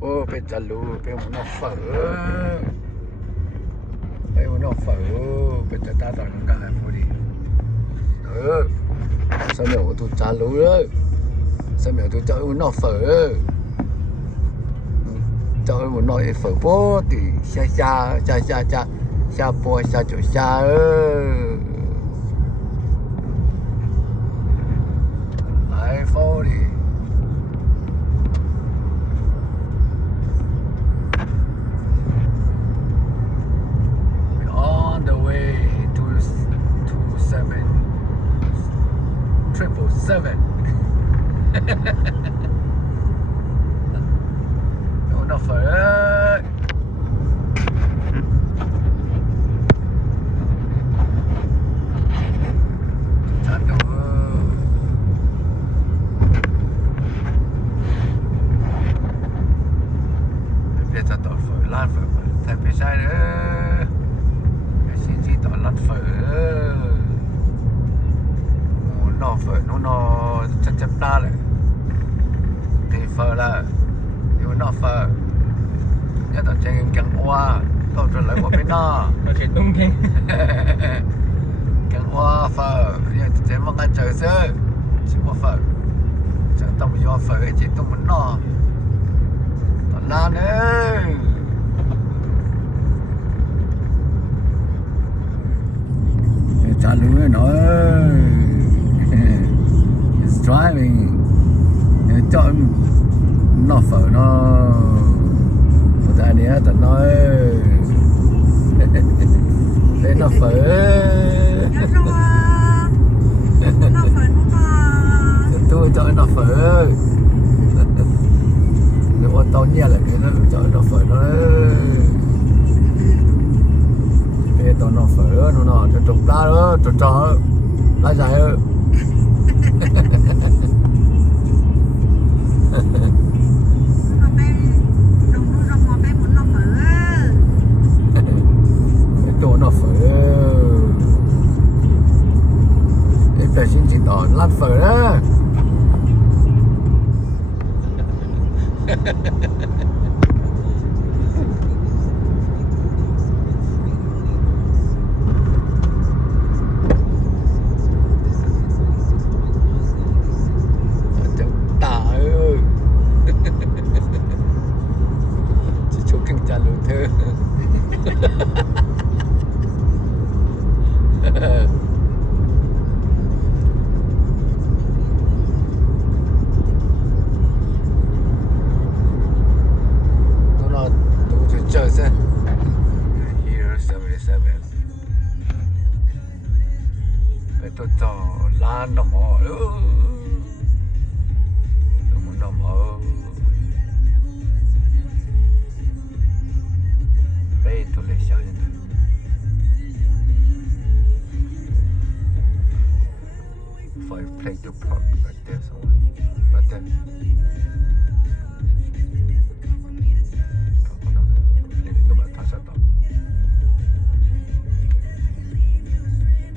ô bây giờ lú bây muốn nó phở bây muốn nó phở bây giờ ta toàn cả hai phố đi sao nhiều tụi cha lú đấy sao nhiều tụi cháu muốn nó phở cháu muốn nói phở bố thì xa bò xa chỗ xa hai phố đi on the way to 777 nó phải chán đâu bây giờ tao phải lan phải thay phải sai nữa cái gì tao lan phải nó phải nó chắc ta lại thì phải là yêu nó phải nhất là trên căng hoa tao trở lại qua bên đó có thể tung thêm căng hoa phải giờ chỉ mong anh chờ sớm chỉ có phải chẳng tao muốn vô phải chỉ tao muốn nó tao lan nữa trả lưới nói it's driving cho nó phở nó một cái này tao nói đây nó phở tôi cho nó phở nếu mà tao nhẹ lại thì nó cho nó phở nó bây giờ nó phở nó cho trục ra đó cho lá dài ơi chỗ nó phở em phải xin chỉ tỏ lát phở đó Here 77 phải tôi cho lan đồng hồ tôi muốn đồng hồ bây tôi lấy sao như thế phải play to park right there somewhere right there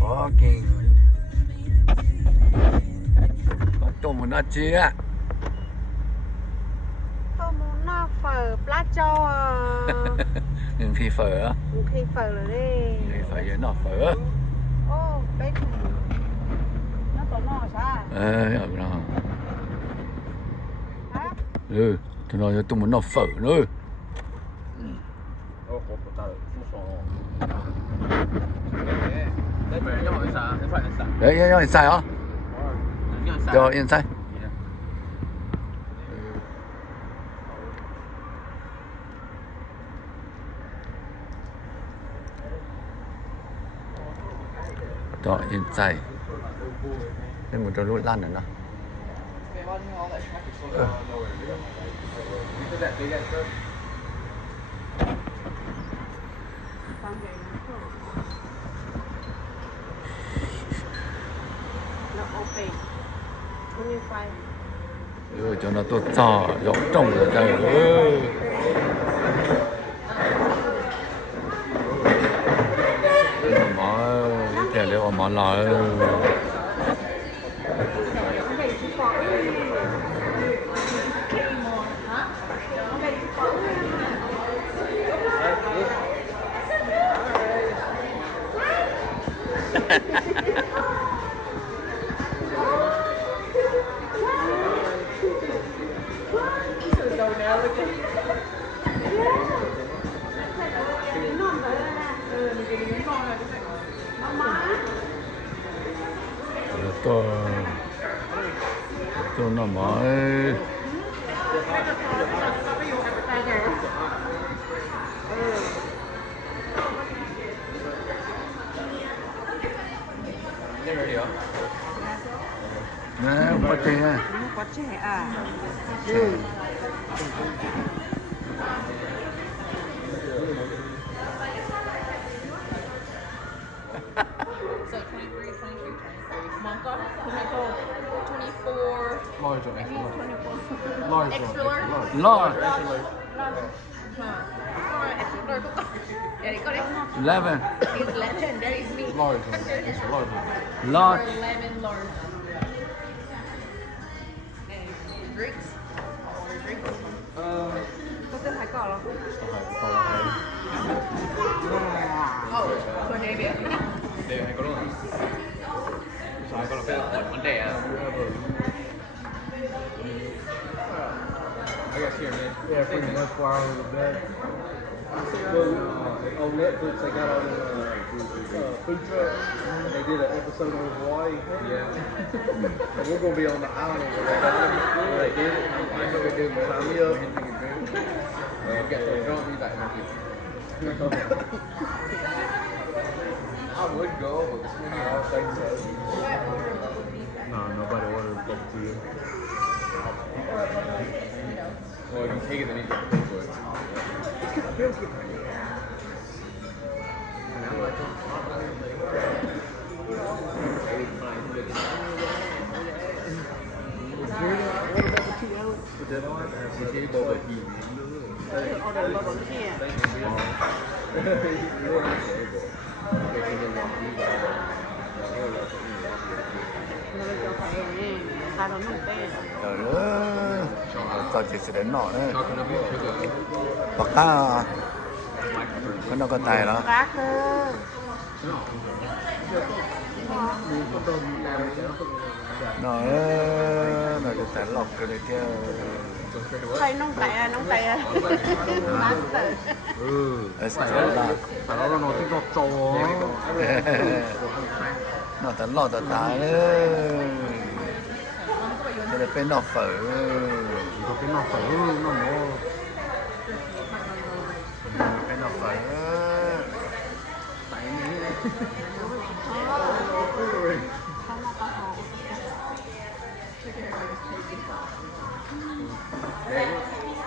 parking tôi muốn ăn chi á tôi muốn nó phở plát cho nhưng khi phở á khi phở rồi đi thì phải nhớ nó phở ô đây nó có nó sao ở nó tôi nói cho tôi muốn nó phở nữa đấy nhau inside hả? Rồi inside. Rồi inside. Nên một trò lút lan nữa nó. Cho nó tốt trò rộng trồng rồi trời ơi mỏ theo liệu mỏ lò Tôi nó mới nè có tiền à có trẻ à So 23, 23, 23. Monka, tomato, 24. Large or I extra think large? 24. Large Extra or large? lo Extra large. Extra large. Yeah, they got it. 11 It's legend. There is me. Large or extra large? lo For 11 large. And drinks. Order drinks. có cái hải cỏ không Oh, for David. Để hay có luôn. Sai có là phải vấn đề à? I got here, man. Yeah, pretty much while I was in bed. Well, on Netflix, they got on food truck. They did an episode on Hawaii. Yeah. And we're going to be on the island where they got it. Where they did it. That's what we do. Sign me up. Get so drunk, you like happy. I would go, but this morning I don't think so. No, nobody ordered book to you. Well, if you take it, then you get to pay for it. Put that on. order bubble tea nó bây giờ phải nè ta nó nung tê trời ơi tao chỉ sẽ đến nọ đấy Talking about sugar. bạc ta cái nó có tài đó cá cơ nó cái tài lọc cái này kia thấy nông tè bán tự ở sao đó Phải nó thích đọt trò. nó tài lọc tài tài đấy cái này bên nó phở Có cái nào phải nó nó bên nó phở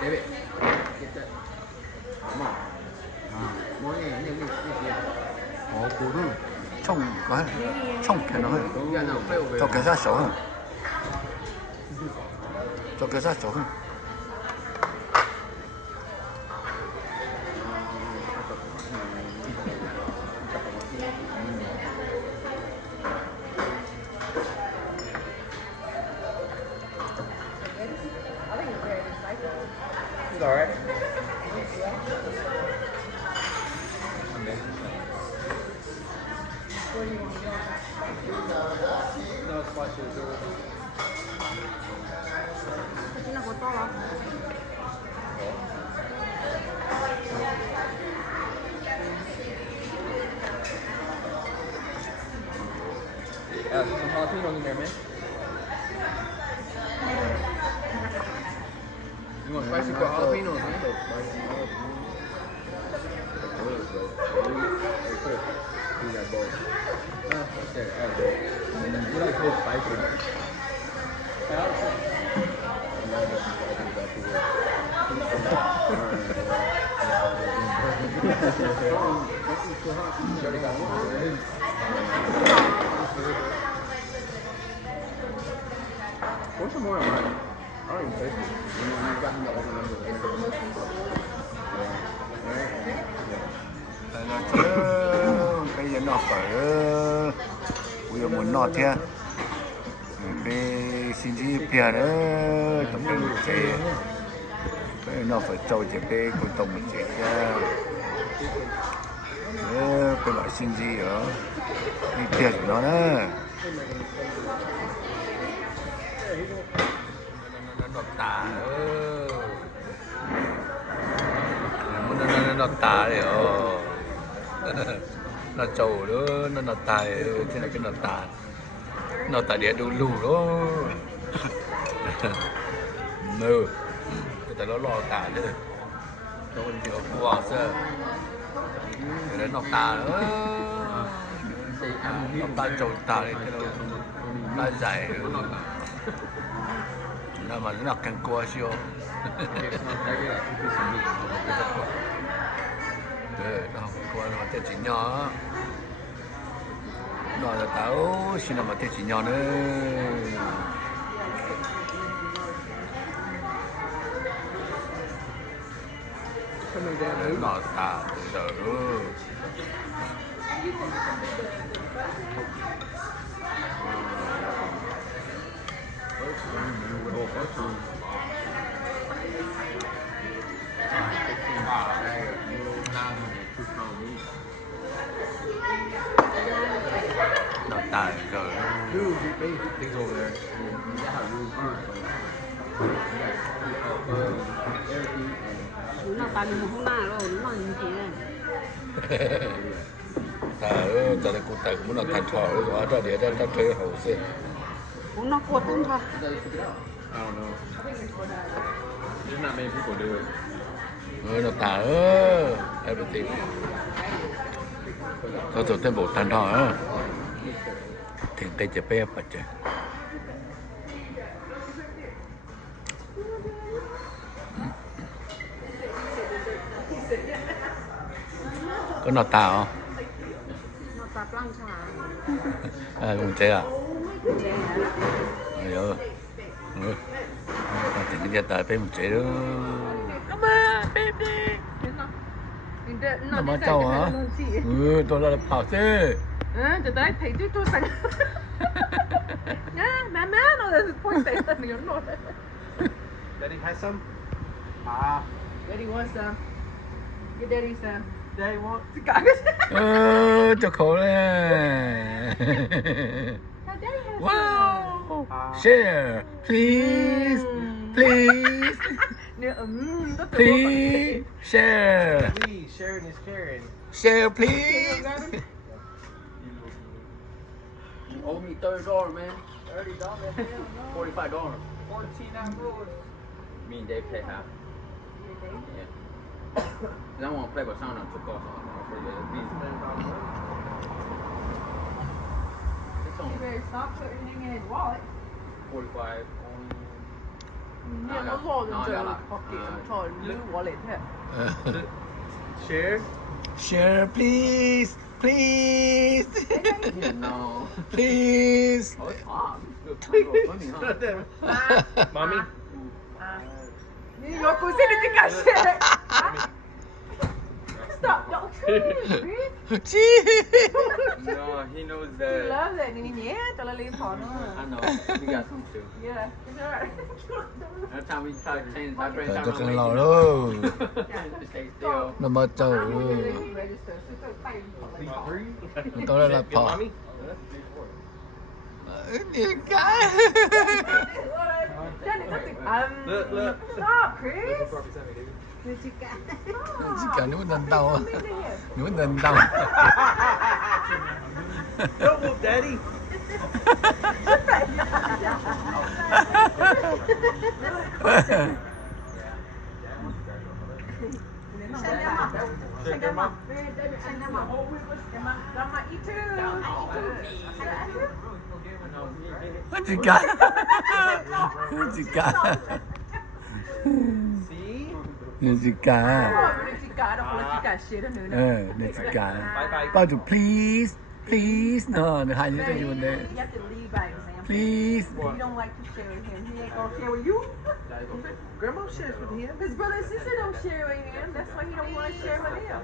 David, get that. Come on. Mỗi ngày những cái 고를 총 cái nó hơn Yeah, no, play over cho it. cái ra số hơn cho cái ra số hơn It's alright. No, it's spicy. cái nào có to lắm Yeah, some jalapenos in there, man. You want spicy jalapenos, man? Really cool spicy. What's some more of mine? I don't even taste it. You got me all the numbers. bây giờ nó phở bây giờ muốn nọ thế bây xin gì bia đó tổng đồng một chế bây giờ nó phải trâu chế bây cũng tổng một chế cha bây giờ xin gì ở đi bia của nó đó nó tà nó tà đấy nó trâu đó nó tà thế là cái nó tà địa đủ lù đó nơ người ta nó lo tà đấy nó còn nhiều quả sơ cái đấy nó tà nữa nó tà trâu tà đấy thế nó dài mà nó càng cua siêu nó cua nó thế chỉ nhỏ nó là tao xin nó mà thế chỉ nhỏ nữa nó tao từ từ nó tàn rồi Things over there. nó tao đi một hôm nào rồi nó làm gì này giờ này cũng tại cũng nó thành thọ rồi ở đó để nó chơi hậu sẽ cũng nó cuột luôn thôi I don't know. There's not many people do it. nó tả everything tôi thêm bộ thành thọ thì cái chế bé bật chứ có nó tả không nó tao lăng xả cũng chế à chế hả rồi thì cái giờ tới bên một chế đó come on baby nó mà cháu hả tôi là bảo chứ từ đấy thấy tôi sẵn nhá má nó là phôi tệ hơn nhiều nổi Daddy has some? Daddy wants some your daddy some Daddy wants? cả cái cho khổ đấy wow share please please please share Please, sharing is caring. share please You owe me $30, man. $30, $45. 14 out road. Me and Dave pay half. Yeah. 'Cause I want to play with sound on took off. It's on very soft put everything in his wallet 45 nhưng nó vô rồi trời pocket control lưu wallet thế Share? share please please No. please Oh, it's hot. Funny, huh? Mommy? nhưng nó cứ xin đi cả shit stop don't No, he knows he that. loves it nhìn nhé tao là liên phó nữa I know. We got some too. yeah it's alright Every time we try to change, I bring Trời, time tôi cần lò đó Stay still. nó mà cháu tôi là Get phỏ mommy? những cái Look, look. stop Chris chỉ cả nếu mình tàu nếu mình tàu Don't whoop daddy. Shake them up. chỉ cả chỉ cả See? chỉ cả cả đâu là chỉ cả shit nữa để chỉ cả Bye bye. bao nhiêu please please nó hai như thế gì vấn đề You have to lead by example. please If you don't like to share with him, he ain't gonna share with you. Grandma shares with him. His brother and sister don't share with him. That's why he don't want to share with them.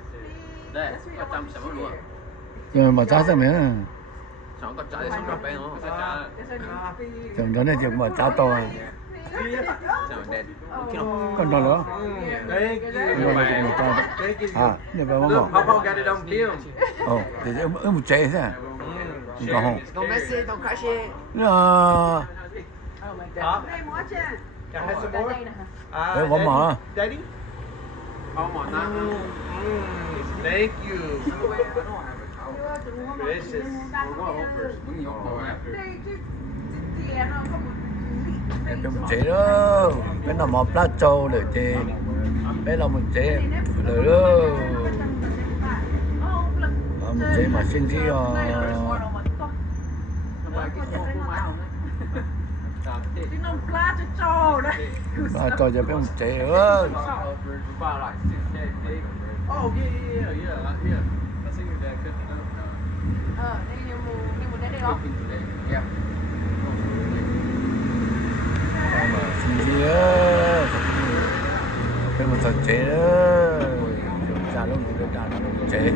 Đây, That's why he có don't trăm want sẽ to mất luôn. share. rồi mà trả sao nữa Sống có trả thì sống gặp em không? Sẽ trả. That's why he needs to chồng đó này chồng mà trả to à Chẳng đèn. con đó nữa Thank nhưng mà chồng you. mà trả Thank you. à nhưng mà không Look, có Papa got it on film. ồ thì một chế thế không có không Don't mess it, don't crush it. nó I don't like that. Pop, Hey, watch it. can I have some That more? Dana, huh? Ê, one more. Daddy? Come on, not. Thank you. Gracious. We're going home first. When you go after. Em trong chế đó bên nào mò plát trâu để chế bên nào một chế rồi đó một chế mà xin gì plát trâu cho bên một chế nữa Oh, yeah. I think your dad cooked enough. Yeah. mà xin gì á bên một thằng chế đó cha lúc một cái đàn một chế